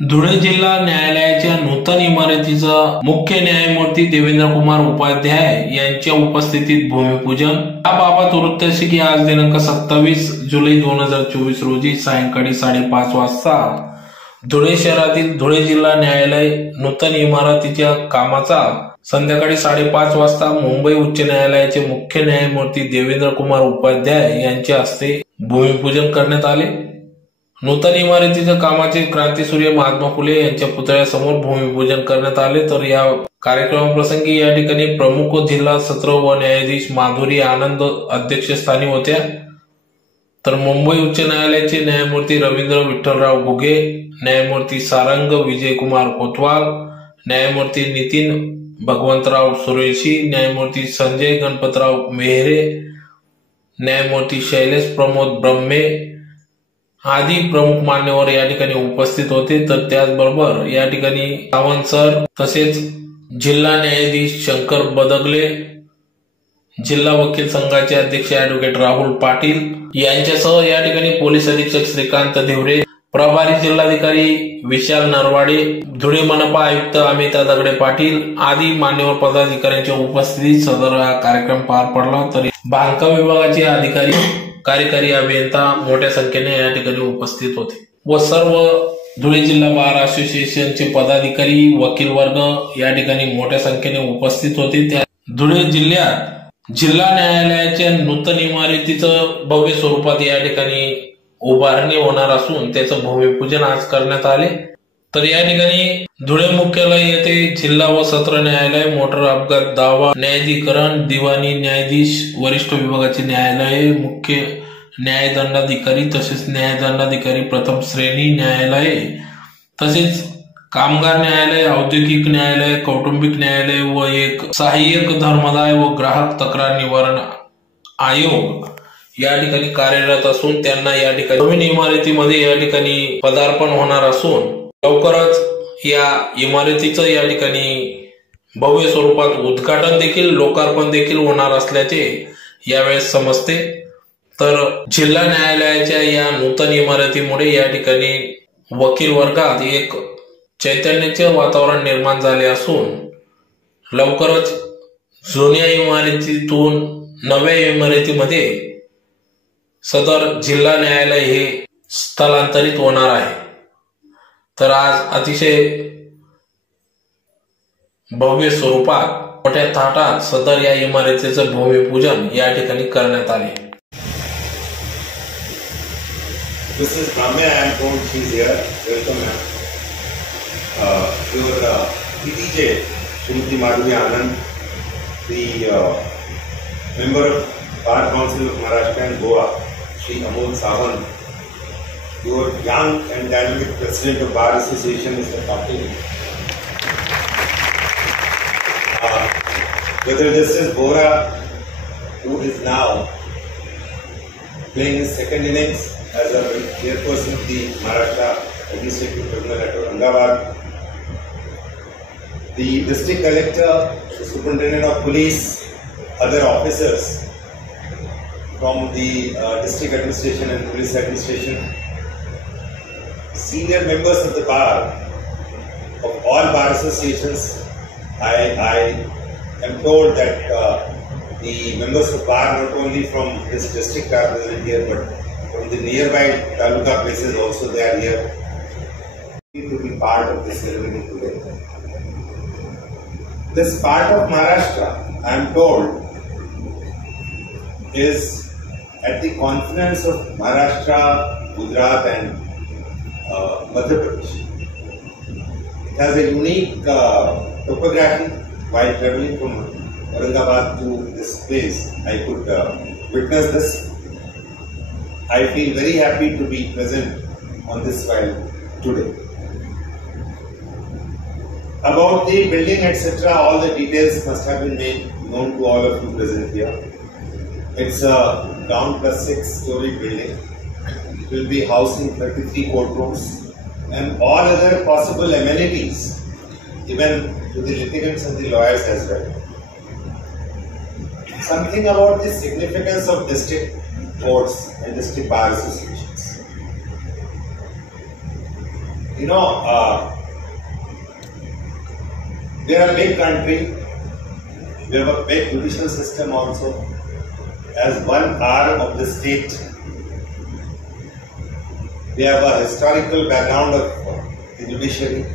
धुळे जिल्हा न्यायालयाच्या नूतन इमारतीचं मुख्य न्यायमूर्ती देवेंद्र कुमार उपाध्याय यांच्या उपस्थितीत भूमिपूजन. याबाबत वृत्त की आज दिनांक सत्तावीस जुलै दोन हजार चोवीस रोजी सायंकाळी साडेपाच वाजता धुळे शहरातील धुळे जिल्हा न्यायालय नूतन इमारतीच्या कामाचा संध्याकाळी साडेपाच वाजता मुंबई उच्च न्यायालयाचे मुख्य न्यायमूर्ती देवेंद्र कुमार उपाध्याय यांच्या हस्ते भूमिपूजन करण्यात आले. नूतन इमारतीच्या कामाचे क्रांतीसूर्य महात्मा फुले यांच्या पुतळ्यासमोर भूमिपूजन करण्यात आले. तर या प्रमुख जिल्हा सत्र व न्यायाधीश माधुरी आनंद अध्यक्षस्थानी होत्या. तर मुंबई उच्च न्यायालयाचे न्यायमूर्ती रवींद्र विठ्ठलराव घुगे न्यायमूर्ती सारंग विजयकुमार कोतवाल, न्यायमूर्ती नितीन भगवंतराव सुरेशी, न्यायमूर्ती संजय गणपतराव मेहरे, न्यायमूर्ती शैलेश प्रमोद ब्रह्मे आदी प्रमुख मान्यवर या ठिकाणी उपस्थित होते तर त्याचबरोबर या ठिकाणी सावंत सर तसेच जिल्हा न्यायाधीश शंकर बदगले जिल्हा वकील संघाचे अध्यक्ष ऍडव्होकेट राहुल पाटील यांच्यासह या ठिकाणी पोलीस अधीक्षक श्रीकांत धिवरे प्रभारी जिल्हाधिकारी विशाल नरवाडे धुळे मनपा आयुक्त अमिता दगडे पाटील आदी मान्यवर पदाधिकाऱ्यांच्या उपस्थितीत सदर हा कार्यक्रम पार पडला. तर बांधकाम विभागाचे अधिकारी कार्यकारी अभियंता मोठ्या संख्येने या ठिकाणी उपस्थित होते. व सर्व धुळे जिल्हा बार असोसिएशनचे पदाधिकारी वकील वर्ग या ठिकाणी मोठ्या संख्येने उपस्थित होते. त्या धुळे जिल्ह्यात जिल्हा न्यायालयाच्या नूतन इमारतीचं भव्य स्वरूपात या ठिकाणी उभारणी होणार असून त्याचं भूमिपूजन आज करण्यात आले. तर या ठिकाणी धुळे मुख्यालय येथे जिल्हा व सत्र न्यायालय मोटर अपघात दावा न्यायाधिकरण दिवाणी न्यायाधीश वरिष्ठ विभागाचे न्यायालय मुख्य न्यायदंडाधिकारी तसेच न्यायदंडाधिकारी प्रथम श्रेणी न्यायालय तसेच कामगार न्यायालय औद्योगिक न्यायालय कौटुंबिक न्यायालय व एक सहाय्यक धर्मदाय व ग्राहक तक्रार निवारण आयोग या ठिकाणी कार्यरत असून त्यांना या ठिकाणी नवीन इमारतीमध्ये या ठिकाणी पदार्पण होणार असून लवकरच या इमारतीचं या ठिकाणी भव्य स्वरूपात उद्घाटन देखील लोकार्पण देखील होणार असल्याचे यावेळेस समजते. तर जिल्हा न्यायालयाच्या या नूतन इमारतीमुळे या ठिकाणी वकील वर्गात एक चैतन्याचे वातावरण निर्माण झाले असून लवकरच जुन्या इमारतीतून नव्या इमारतीमध्ये सदर जिल्हा न्यायालय हे स्थलांतरित होणार आहे. तर आज अतिशय भव्य स्वरूपात मोठ्या थाटात सदर या इमारतीचं भूमिपूजन या ठिकाणी करण्यात आले Mrs. Brahme, I am told she is here. Welcome, ma'am. Uh, your uh, PTJ, Srimati Madhuri Anand, the uh, member of Bar Council of Maharashtra and Goa, Sri Amol Sawant, your young and dynamic president of Bar Association, Mr. Patil. Uh, whether Justice Bora, who is now playing his second innings as a chairperson of the Maharashtra Administrative Tribunal at Aurangabad, the district collector, the superintendent of police, other officers from the uh, district administration and police administration, senior members of the bar of all bar associations. I, I am told that uh, the members of bar not only from this district are present here but from the nearby taluka places also they are here to be part of this ceremony today. This part of Maharashtra, I am told, is at the confluence of Maharashtra, Gujarat, and Madhya Pradesh. It has a unique uh, topography. While traveling from Aurangabad to this place, I could uh, witness this. I feel very happy to be present on this file today. About the building, etc., all the details must have been made known to all of you present here. It's a ground plus six story building. Will be housing 33 courtrooms and all other possible amenities, even to the litigants and the lawyers as well. Something about the significance of district courts and district bar associations. You know, uh, we are a big country. We have a big judicial system also. As one arm of the state, we have a historical background of the judiciary.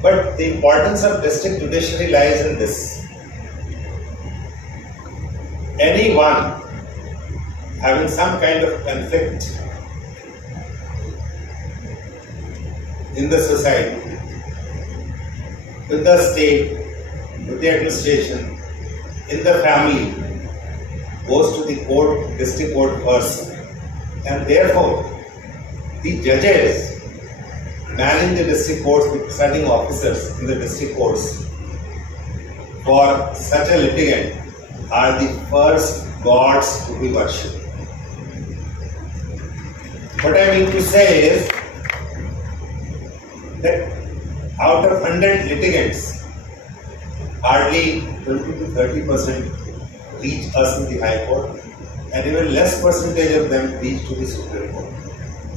But the importance of district judiciary lies in this. Anyone having some kind of conflict in the society, with the state, with the administration, in the family, goes to the court, district court first. And therefore, the judges manning the district courts, the presiding officers in the district courts, for such a litigant are the first gods to be worshipped. What I mean to say is that out of 100 litigants, hardly 20 to 30 percent reach us in the High Court, and even less percentage of them reach to the Supreme Court.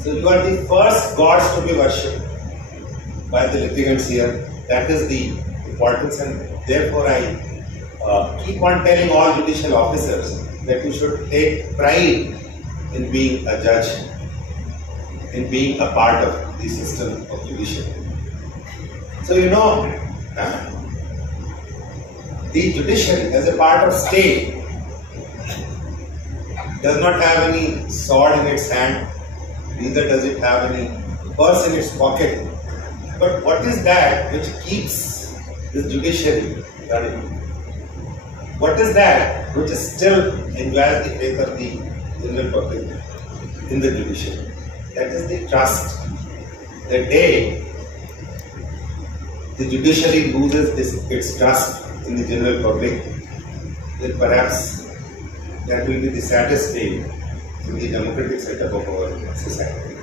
So you are the first gods to be worshipped by the litigants here. That is the importance, and therefore I uh, keep on telling all judicial officers that you should take pride in being a judge, in being a part of the system of judiciary. So you know, the judiciary as a part of state does not have any sword in its hand, neither does it have any purse in its pocket. But what is that which keeps the judiciary running? What is that which is still enjoys the faith of the general public in the judiciary? That is the trust. The day the judiciary loses this, its trust in the general public, then perhaps that will be the saddest day quindi la il è da poco si sente.